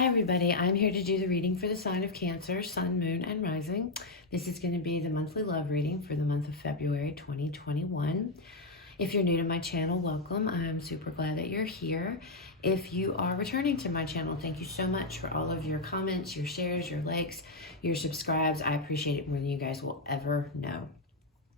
Hi everybody, I'm here to do the reading for the sign of Cancer, Sun, Moon, and Rising. This is going to be the monthly love reading for the month of February 2021. If you're new to my channel, welcome. I'm super glad that you're here. If you are returning to my channel, thank you so much for all of your comments, your shares, your likes, your subscribes. I appreciate it more than you guys will ever know.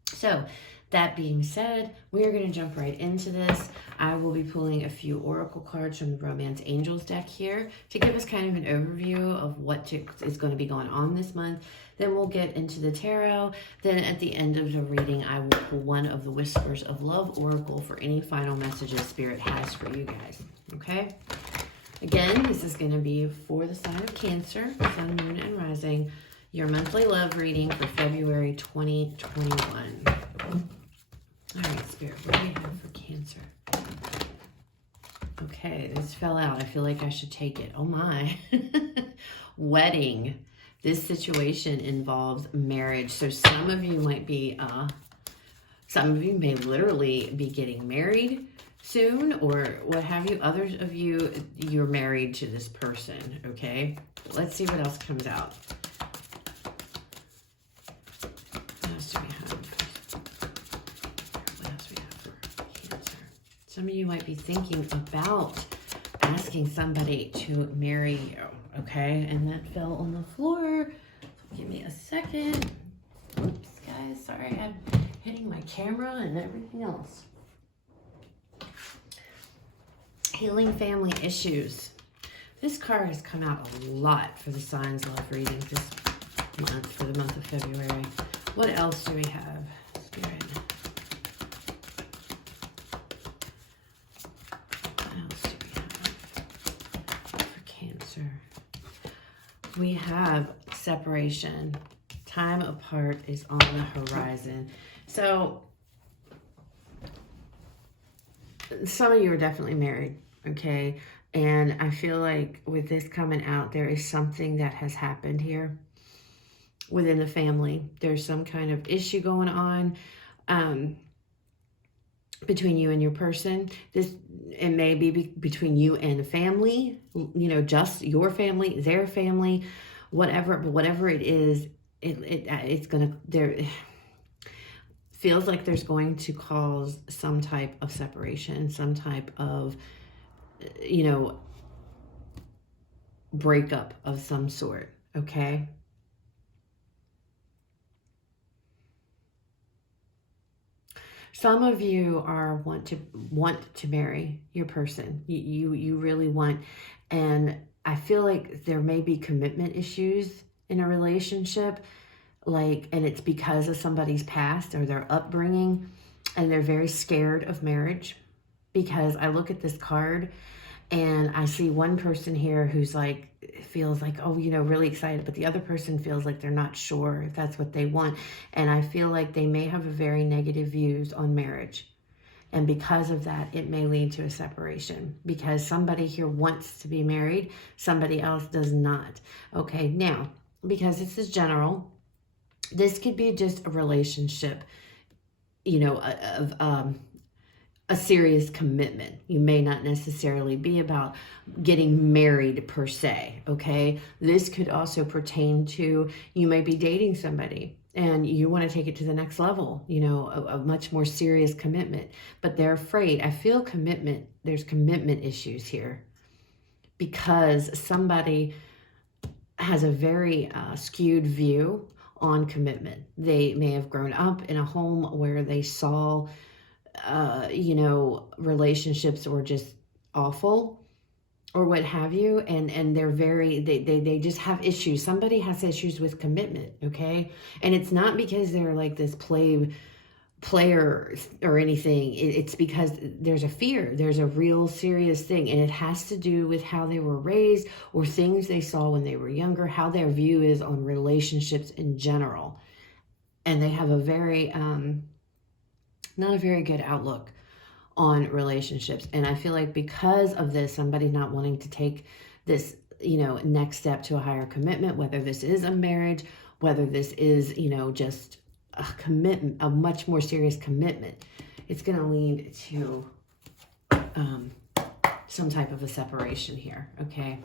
So that being said, we are going to jump right into this. I will be pulling a few oracle cards from the Romance Angels deck here to give us kind of an overview of what is going to be going on this month. Then we'll get into the tarot. Then at the end of the reading, I will pull one of the Whispers of Love oracle for any final messages Spirit has for you guys. Okay? Again, this is going to be for the sign of Cancer, Sun, Moon, and Rising. Your monthly love reading for February 2021. All right, Spirit, what do you have for Cancer? Okay, this fell out. I feel like I should take it. Oh my. Wedding. This situation involves marriage. So some of you might be, some of you may literally be getting married soon or what have you. Others of you, you're married to this person, okay? Let's see what else comes out. Some of you might be thinking about asking somebody to marry you, okay? And that fell on the floor. So give me a second. Oops, guys, sorry, I'm hitting my camera and everything else. Healing family issues. This card has come out a lot for the signs love reading this month, for the month of February. What else do we have, Spirit? We have separation. Time apart is on the horizon. So some of you are definitely married, okay? And I feel like with this coming out, there is something that has happened here within the family. There's some kind of issue going on between you and your person. It may be between you and the family, you know, just your family, their family, whatever. But whatever it is, it's gonna, there feels like there's going to cause some type of separation, some type of, you know, breakup of some sort. Okay. Some of you are want to marry your person. You really want, and I feel like there may be commitment issues in a relationship, and it's because of somebody's past or their upbringing, and they're very scared of marriage. Because I look at this card and I see one person here who's like, feels like, oh, you know, really excited, but the other person feels like they're not sure if that's what they want. And I feel like they may have a very negative views on marriage. And because of that, it may lead to a separation because somebody here wants to be married, somebody else does not. Okay, now, because this is general, this could be just a relationship, you know, of a serious commitment. You may not necessarily be about getting married per se, okay? This could also pertain to, you may be dating somebody and you want to take it to the next level, you know, a much more serious commitment, but they're afraid. I feel commitment, there's commitment issues here because somebody has a very skewed view on commitment. They may have grown up in a home where they saw you know, relationships were just awful or what have you. And they're very, they just have issues. Somebody has issues with commitment. Okay. And it's not because they're like this player or anything. It's because there's a fear. There's a real serious thing. And it has to do with how they were raised or things they saw when they were younger, how their view is on relationships in general. And they have a very, not a very good outlook on relationships. And I feel like because of this, somebody's not wanting to take this, you know, next step to a higher commitment, whether this is a marriage, whether this is, you know, just a commitment, a much more serious commitment. It's going to lead to some type of a separation here. Okay.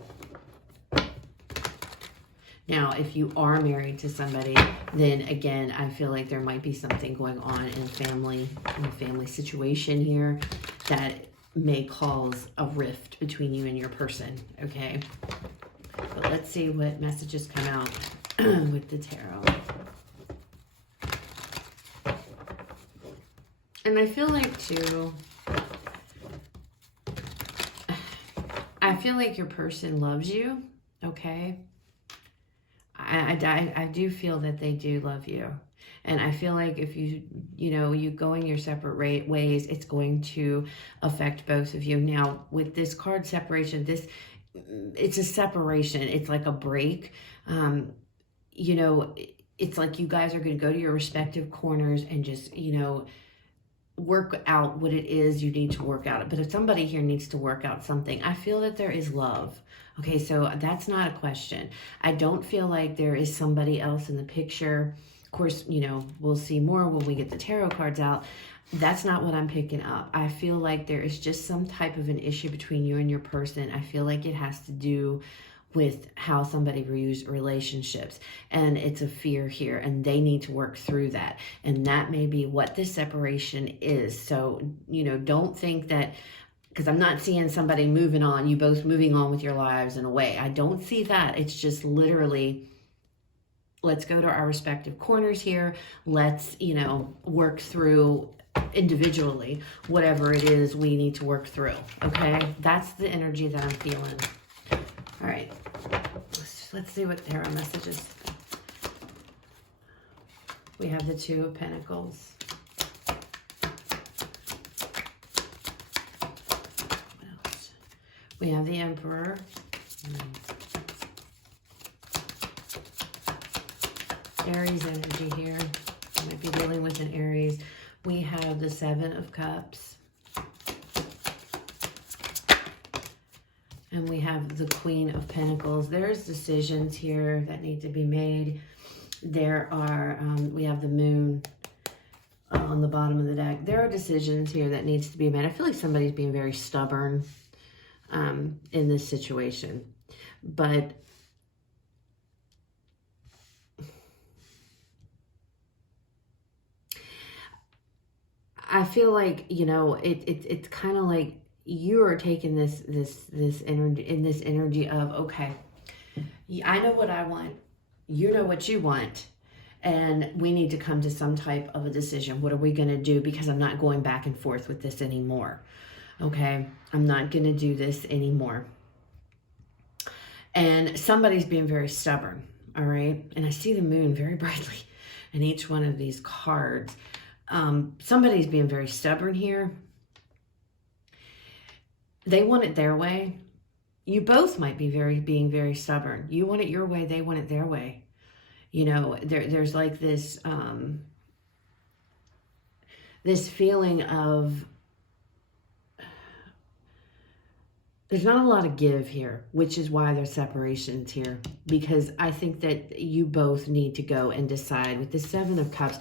Now, if you are married to somebody, then again, I feel like there might be something going on in a family situation here that may cause a rift between you and your person, okay? But let's see what messages come out with the tarot. And I feel like, too, I feel like your person loves you, okay? I do feel that they do love you. And I feel like if you going your separate ways, it's going to affect both of you. Now, with this card separation, it's a separation. It's like a break. It's like you guys are going to go to your respective corners and just, work out what it is you need to work out. But if somebody here needs to work out something, I feel that there is love. Okay, so that's not a question. I don't feel like there is somebody else in the picture. Of course, we'll see more when we get the tarot cards out. That's not what I'm picking up. I feel like there is just some type of an issue between you and your person. I feel like it has to do with how somebody views relationships, and it's a fear here, and they need to work through that, and that may be what this separation is. So don't think that, because I'm not seeing somebody moving on, you both moving on with your lives in a way. I don't see that. It's just literally, let's go to our respective corners here. Let's work through individually whatever it is we need to work through. Okay, that's the energy that I'm feeling. All right, let's see what tarot messages. We have the Two of Pentacles. What else? We have the Emperor. Aries energy here. I might be dealing with an Aries. We have the Seven of Cups. And we have the Queen of Pentacles. There's decisions here that need to be made. There are, we have the Moon on the bottom of the deck. There are decisions here that needs to be made. I feel like somebody's being very stubborn in this situation. But I feel like, it's kind of like you are taking this energy of, okay, I know what I want, you know what you want, and we need to come to some type of a decision. What are we going to do? Because I'm not going back and forth with this anymore. Okay, I'm not going to do this anymore. And somebody's being very stubborn, all right? And I see the Moon very brightly in each one of these cards. Somebody's being very stubborn here. They want it their way. You both might be being very stubborn. You want it your way, they want it their way. There's like this this feeling of there's not a lot of give here, which is why there's separations here. Because I think that you both need to go and decide. With the Seven of Cups,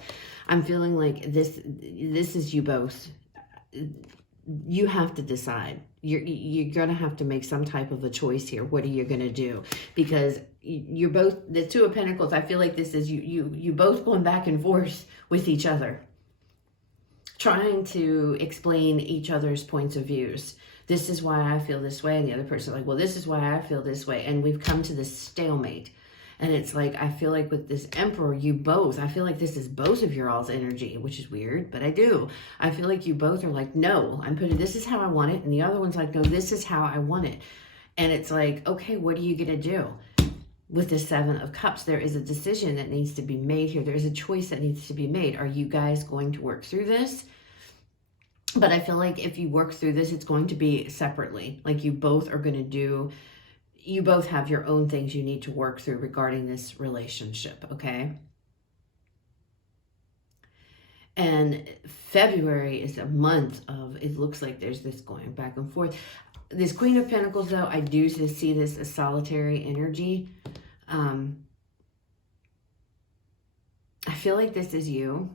I'm feeling like this is you both. You have to decide. You're going to have to make some type of a choice here. What are you going to do? Because you're both, the Two of Pentacles, I feel like this is you both going back and forth with each other, trying to explain each other's points of views. This is why I feel this way. And the other person like, well, this is why I feel this way. And we've come to this stalemate. And it's like, I feel like with this Emperor, I feel like this is both of your all's energy, which is weird, but I do. I feel like you both are like, no, this is how I want it. And the other one's like, no, this is how I want it. And it's like, okay, what are you going to do? With the Seven of Cups, there is a decision that needs to be made here. There is a choice that needs to be made. Are you guys going to work through this? But I feel like if you work through this, it's going to be separately. Like you both are going to do... You both have your own things you need to work through regarding this relationship, okay? And February is a month of, it looks like there's this going back and forth. This Queen of Pentacles, though, I do see this as solitary energy. I feel like this is your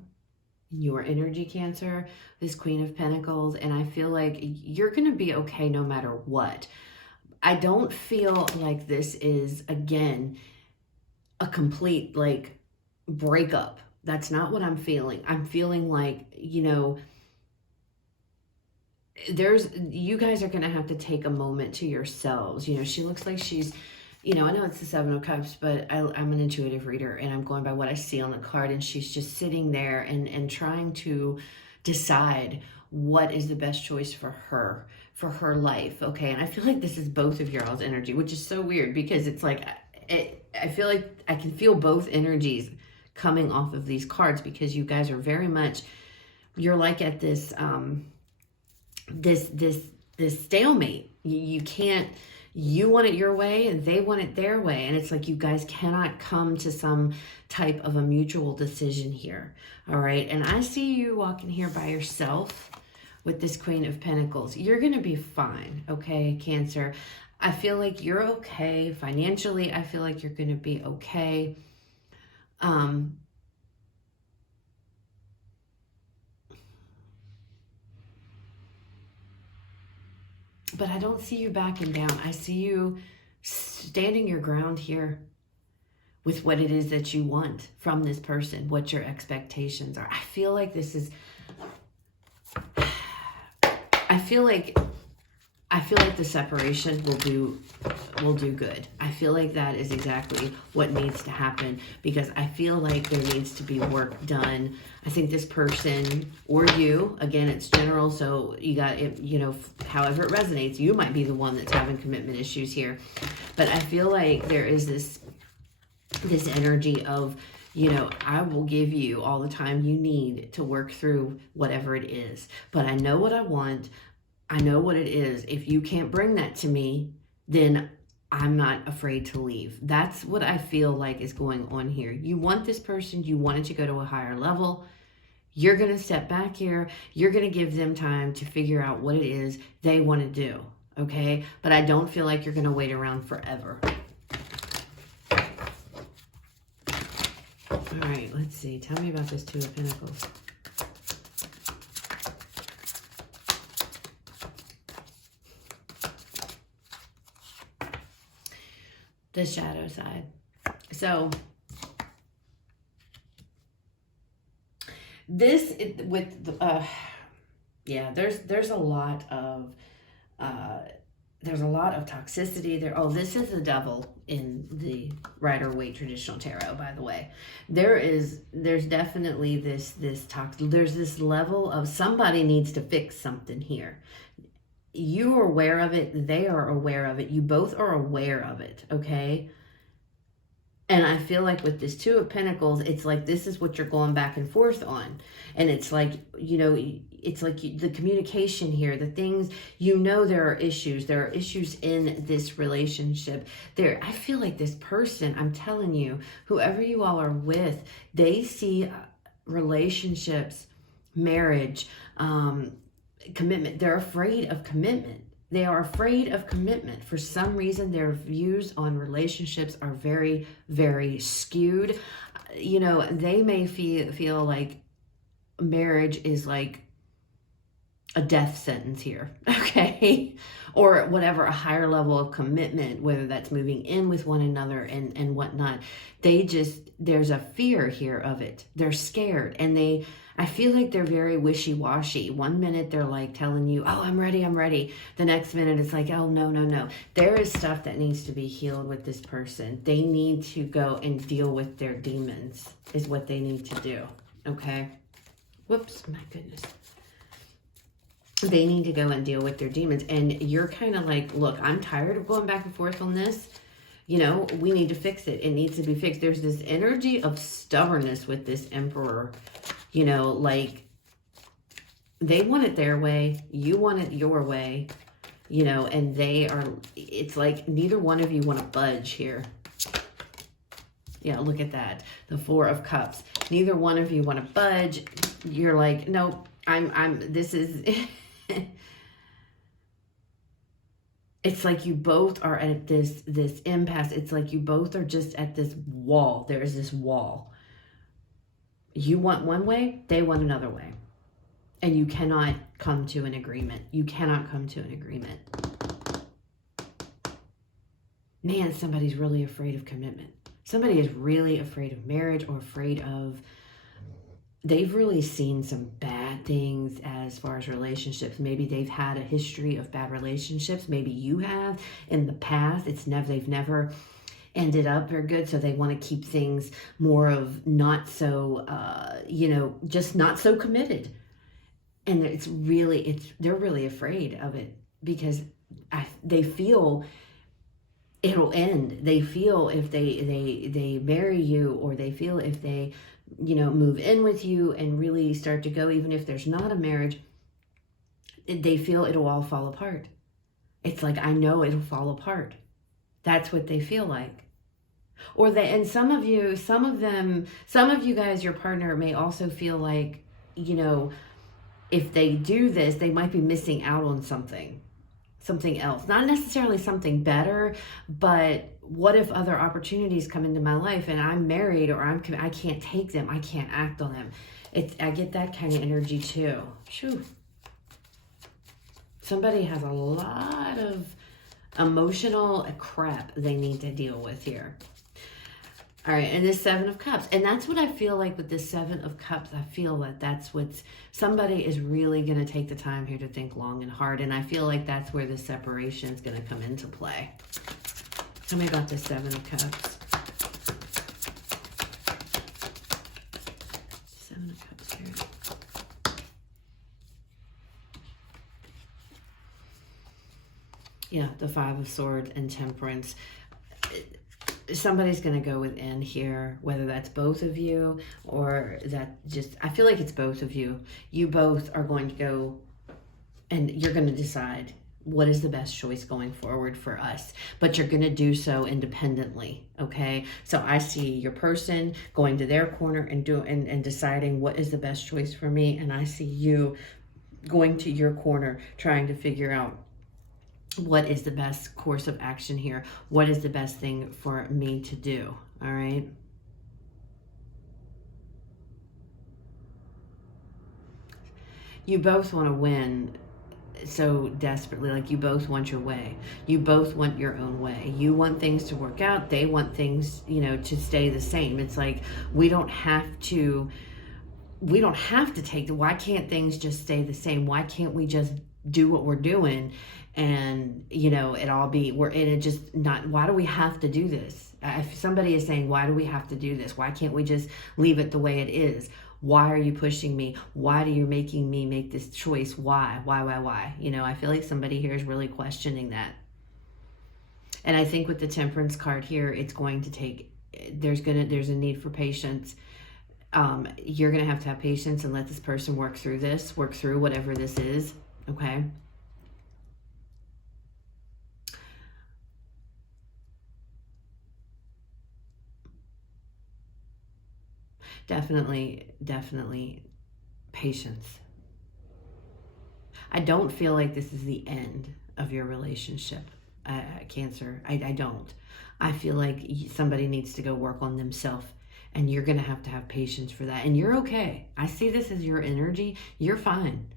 energy, Cancer, this Queen of Pentacles, and I feel like you're going to be okay no matter what. I don't feel like this is, again, a complete like breakup. That's not what I'm feeling. I'm feeling like, you guys are going to have to take a moment to yourselves. She looks like she's, I know it's the Seven of Cups, but I'm an intuitive reader and I'm going by what I see on the card. And she's just sitting there and trying to decide what is the best choice for her life. Okay. And I feel like this is both of y'all's energy, which is so weird because it's like, I feel like I can feel both energies coming off of these cards because you guys are very much, you're like at this, this stalemate. You can't, you want it your way and they want it their way, and it's like you guys cannot come to some type of a mutual decision here. All right, and I see you walking here by yourself with this Queen of Pentacles. You're gonna be fine, okay, Cancer. I feel like you're okay financially. I feel like you're gonna be okay. But I don't see you backing down. I see you standing your ground here with what it is that you want from this person, what your expectations are. I feel like this is, I feel like the separation will do good. I feel like that is exactly what needs to happen because I feel like there needs to be work done. I think this person or you, again, it's general, so you got it, however it resonates, you might be the one that's having commitment issues here. But I feel like there is this energy of, I will give you all the time you need to work through whatever it is. But I know what I want. I know what it is. If you can't bring that to me, then I'm not afraid to leave. That's what I feel like is going on here. You want this person, you want it to go to a higher level. You're going to step back here. You're going to give them time to figure out what it is they want to do. Okay? But I don't feel like you're going to wait around forever. All right, let's see. Tell me about this Two of Pentacles. The shadow side. So this with there's a lot of toxicity there. Oh, this is the devil in the Rider-Waite traditional tarot, by the way. There's definitely there's this level of somebody needs to fix something here. You are aware of it. They are aware of it. You both are aware of it, okay? And I feel like with this Two of Pentacles, it's like this is what you're going back and forth on. And it's like, it's like the communication here, the things, there are issues. There are issues in this relationship. I feel like this person, I'm telling you, whoever you all are with, they see relationships, marriage, commitment. They're afraid of commitment. They are afraid of commitment. For some reason, their views on relationships are very, very skewed. They may feel like marriage is like a death sentence here, okay? Or whatever, a higher level of commitment, whether that's moving in with one another and whatnot. There's a fear here of it. They're scared, and I feel like they're very wishy-washy. One minute they're like telling you, oh, I'm ready. The next minute it's like, oh, no. There is stuff that needs to be healed with this person. They need to go and deal with their demons is what they need to do, okay? Whoops, my goodness. They need to go and deal with their demons. And you're kind of like, look, I'm tired of going back and forth on this. We need to fix it. It needs to be fixed. There's this energy of stubbornness with this Emperor. Like they want it their way, you want it your way, and it's like neither one of you want to budge here. Yeah, look at that. The Four of Cups. Neither one of you want to budge. You're like, nope, this is, it's like you both are at this impasse. It's like you both are just at this wall. There is this wall. You want one way, they want another way. And you cannot come to an agreement. You cannot come to an agreement. Man, somebody's really afraid of commitment. Somebody is really afraid of marriage, or afraid of, they've really seen some bad things as far as relationships. Maybe they've had a history of bad relationships. Maybe you have in the past. They've never ended up very good. So they want to keep things more of not so, just not so committed. And they're really afraid of it, because they feel it'll end. They feel if they marry you, or they feel if they, move in with you and really start to go, even if there's not a marriage, they feel it'll all fall apart. It's like, I know it'll fall apart. That's what they feel like. And some of you guys, your partner may also feel like, if they do this, they might be missing out on something else. Not necessarily something better, but what if other opportunities come into my life and I'm married, or I can't take them, I can't act on them. I get that kind of energy too. Shoo. Somebody has a lot of emotional crap they need to deal with here. All right, and this Seven of Cups. And that's what I feel like with this Seven of Cups. I feel that that's somebody is really going to take the time here to think long and hard. And I feel like that's where the separation is going to come into play. Tell me about the Seven of Cups. Seven of Cups here. Yeah, the Five of Swords and Temperance. Somebody's going to go within here, whether that's both of you, or I feel like it's both of you. You both are going to go, and you're going to decide what is the best choice going forward for us, but you're going to do so independently. Okay. So I see your person going to their corner and deciding what is the best choice for me. And I see you going to your corner, trying to figure out what is the best course of action here? What is the best thing for me to do? All right. You both want to win so desperately. Like, you both want your way. You both want your own way. You want things to work out. They want things, to stay the same. It's like, we don't have to why can't things just stay the same? Why can't we just do what we're doing, and why do we have to do this? If somebody is saying, why do we have to do this? Why can't we just leave it the way it is? Why are you pushing me? Why are you making me make this choice? Why? I feel like somebody here is really questioning that. And I think with the Temperance card here, it's going to take, there's a need for patience. You're going to have patience and let this person work through whatever this is. Okay. Definitely patience. I don't feel like this is the end of your relationship, Cancer. I don't. I feel like somebody needs to go work on themselves, and you're going to have patience for that. And you're okay. I see this as your energy. You're fine.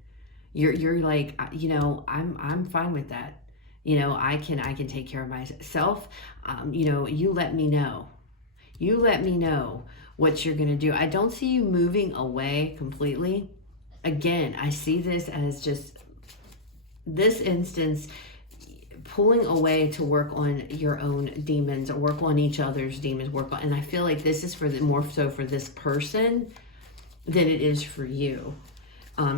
You're like, I'm fine with that. I can take care of myself. You let me know. You let me know what you're going to do. I don't see you moving away completely. Again, I see this as just this instance, pulling away to work on your own demons, or work on each other's demons, and I feel like this is more so for this person than it is for you.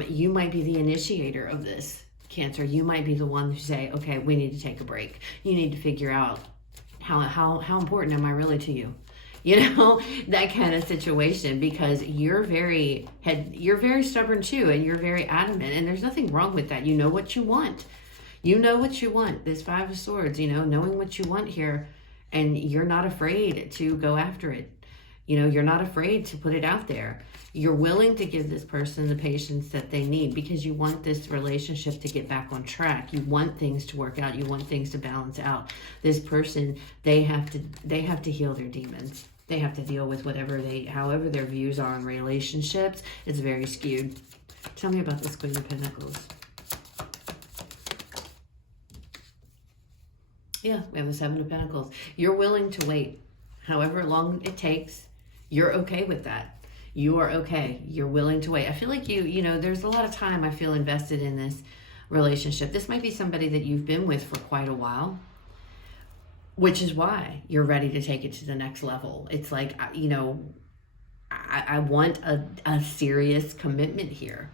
You might be the initiator of this, Cancer. You might be the one who say, okay, we need to take a break. You need to figure out how important am I really to you? That kind of situation, because you're very stubborn too, and you're very adamant, and there's nothing wrong with that. You know what you want. This Five of Swords, knowing what you want here, and you're not afraid to go after it. You're not afraid to put it out there. You're willing to give this person the patience that they need, because you want this relationship to get back on track. You want things to work out. You want things to balance out. This person, they have to heal their demons. They have to deal with however their views are on relationships. It's very skewed. Tell me about this Queen of Pentacles. Yeah, we have the Seven of Pentacles. You're willing to wait. however long it takes, you're okay with that. You are okay. You're willing to wait. I feel like there's a lot of time I feel invested in this relationship. This might be somebody that you've been with for quite a while, which is why you're ready to take it to the next level. It's like, I want a serious commitment here.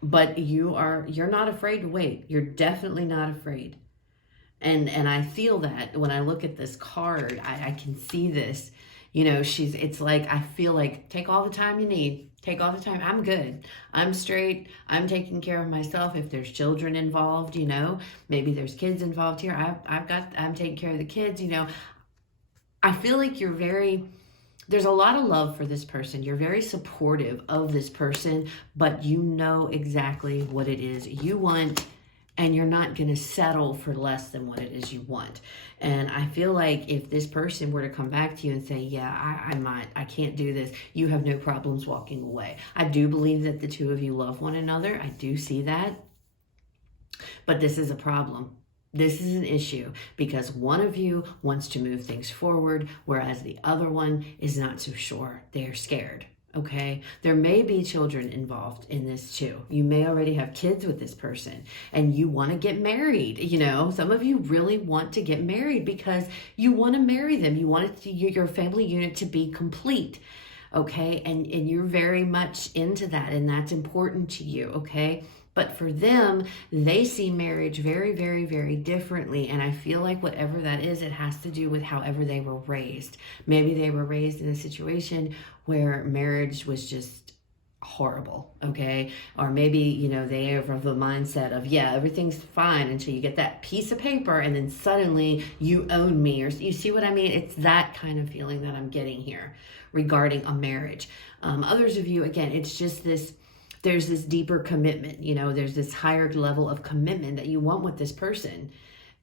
But you're not afraid to wait. You're definitely not afraid. And I feel that when I look at this card, I can see this. It's like, I feel like, take all the time you need. Take all the time. I'm good. I'm straight. I'm taking care of myself. If there's children involved, maybe there's kids involved here. I'm taking care of the kids, I feel like there's a lot of love for this person. You're very supportive of this person, but you know exactly what it is you want, and you're not going to settle for less than what it is you want. And I feel like if this person were to come back to you and say, yeah, I can't do this, you have no problems walking away. I do believe that the two of you love one another. I do see that. But this is a problem. This is an issue because one of you wants to move things forward, whereas the other one is not so sure. They are scared. Okay, there may be children involved in this too. You may already have kids with this person and you want to get married. Some of you really want to get married because you want to marry them. You want your family unit to be complete. Okay, and you're very much into that, and that's important to you. Okay. But for them, they see marriage very, very, very differently. And I feel like whatever that is, it has to do with however they were raised. Maybe they were raised in a situation where marriage was just horrible, okay? Or maybe, they have the mindset of, yeah, everything's fine until you get that piece of paper and then suddenly you own me. Or you see what I mean? It's that kind of feeling that I'm getting here regarding a marriage. Others of you, again, it's just there's this deeper commitment, there's this higher level of commitment that you want with this person,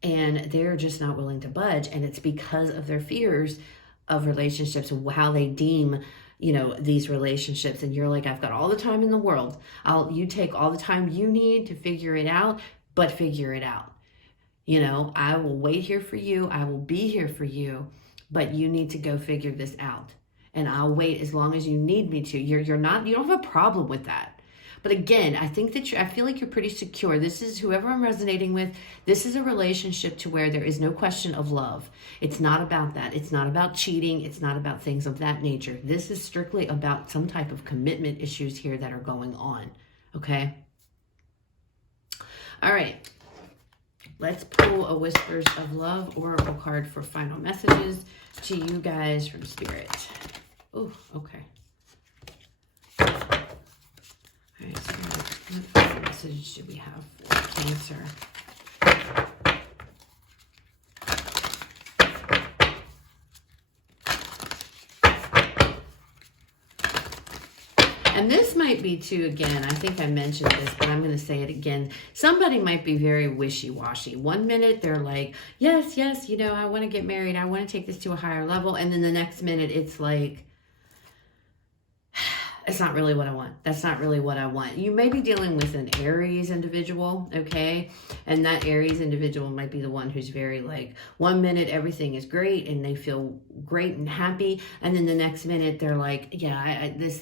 and they're just not willing to budge. And it's because of their fears of relationships, how they deem, these relationships. And you're like, I've got all the time in the world. You take all the time you need to figure it out, but figure it out. I will wait here for you. I will be here for you, but you need to go figure this out. And I'll wait as long as you need me to. You don't have a problem with that. But again, I think that I feel like you're pretty secure. This is whoever I'm resonating with. This is a relationship to where there is no question of love. It's not about that. It's not about cheating. It's not about things of that nature. This is strictly about some type of commitment issues here that are going on. Okay? All right. Let's pull a Whispers of Love Oracle card for final messages to you guys from Spirit. Oh, okay. All right, so what message do we have for Cancer? And this might be too, again, I think I mentioned this, but I'm going to say it again. Somebody might be very wishy-washy. One minute they're like, yes, I want to get married. I want to take this to a higher level. And then the next minute it's like, it's not really what I want. That's not really what I want. You may be dealing with an Aries individual, okay? And that Aries individual might be the one who's very like, one minute everything is great and they feel great and happy. And then the next minute they're like, yeah,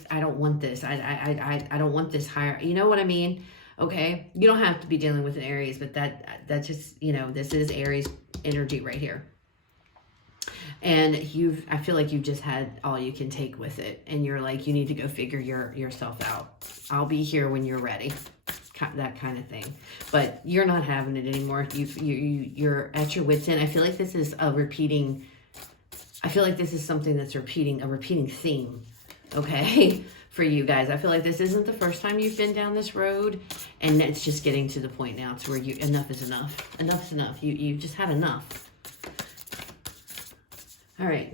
I don't want this. I don't want this higher. You know what I mean? Okay? You don't have to be dealing with an Aries, but that's just, this is Aries energy right here. And I feel like you've just had all you can take with it. And you're like, you need to go figure yourself out. I'll be here when you're ready. That kind of thing. But you're not having it anymore. You're at your wit's end. I feel like this is something that's a repeating theme. Okay? For you guys. I feel like this isn't the first time you've been down this road. And it's just getting to the point now to where enough is enough. Enough is enough. You've just had enough. All right.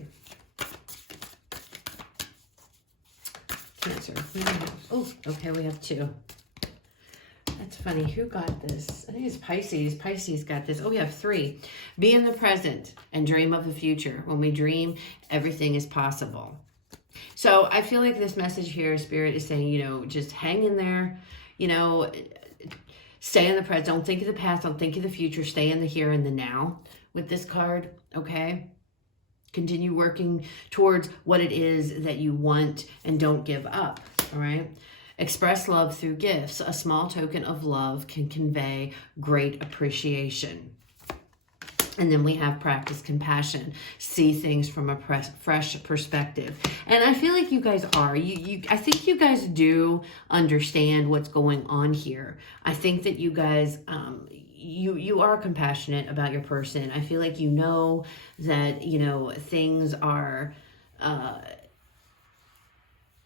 Cancer. Oh, okay, we have two. That's funny. Who got this? I think it's Pisces. Pisces got this. Oh, we have three. Be in the present and dream of the future. When we dream, everything is possible. So I feel like this message here, Spirit is saying, just hang in there, stay in the present. Don't think of the past. Don't think of the future. Stay in the here and the now with this card, okay? Continue working towards what it is that you want and don't give up, all right? Express love through gifts. A small token of love can convey great appreciation. And then we have practice compassion. See things from a fresh perspective. And I feel like you guys are. I think you guys do understand what's going on here. I think that you guys, you are compassionate about your person. I feel like you know that, you know, things are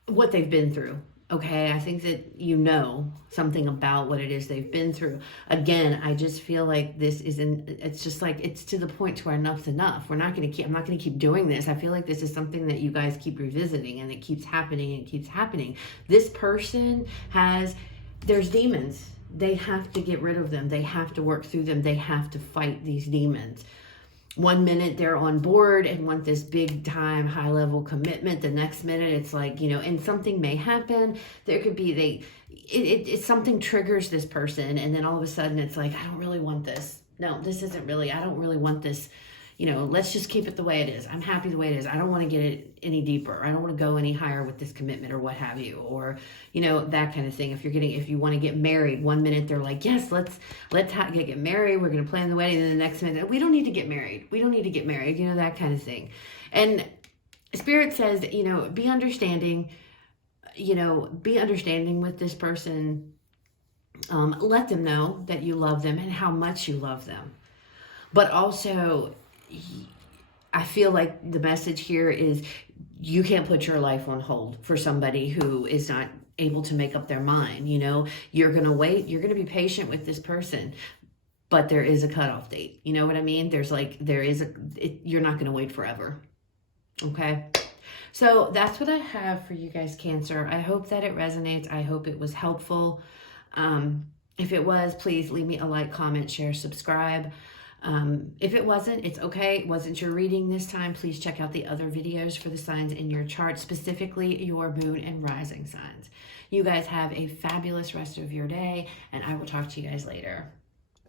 what they've been through. Okay, I think that you know something about what it is they've been through. Again, I just feel like this isn't, it's just like, it's to the point to where enough's enough. I'm not going to keep doing this. I feel like this is something that you guys keep revisiting, and it keeps happening and keeps happening. This person there's demons. They have to get rid of them. They have to work through them. They have to fight these demons. One minute they're on board and want this big time high level commitment. The next minute it's like, you know, and something may happen. There could be, something triggers this person, and then all of a sudden it's like, I don't really want this. No, this isn't really, I don't really want this. You know, let's just keep it the way it is. I'm happy the way it is. I don't want to get it any deeper. I don't want to go any higher with this commitment or what have you, or, you know, that kind of thing. If you want to get married, one minute they're like, yes, let's get married. We're going to plan the wedding. And then the next minute, we don't need to get married. We don't need to get married. You know, that kind of thing. And Spirit says, you know, be understanding, with this person. Let them know that you love them and how much you love them. But also, I feel like the message here is you can't put your life on hold for somebody who is not able to make up their mind. You know, you're going to wait. You're going to be patient with this person, but there is a cutoff date. You know what I mean? You're not going to wait forever. Okay. So that's what I have for you guys, Cancer. I hope that it resonates. I hope it was helpful. If it was, please leave me a like, comment, share, subscribe. If it wasn't, it's okay. It wasn't your reading this time. Please check out the other videos for the signs in your chart, specifically your moon and rising signs. You guys have a fabulous rest of your day, and I will talk to you guys later.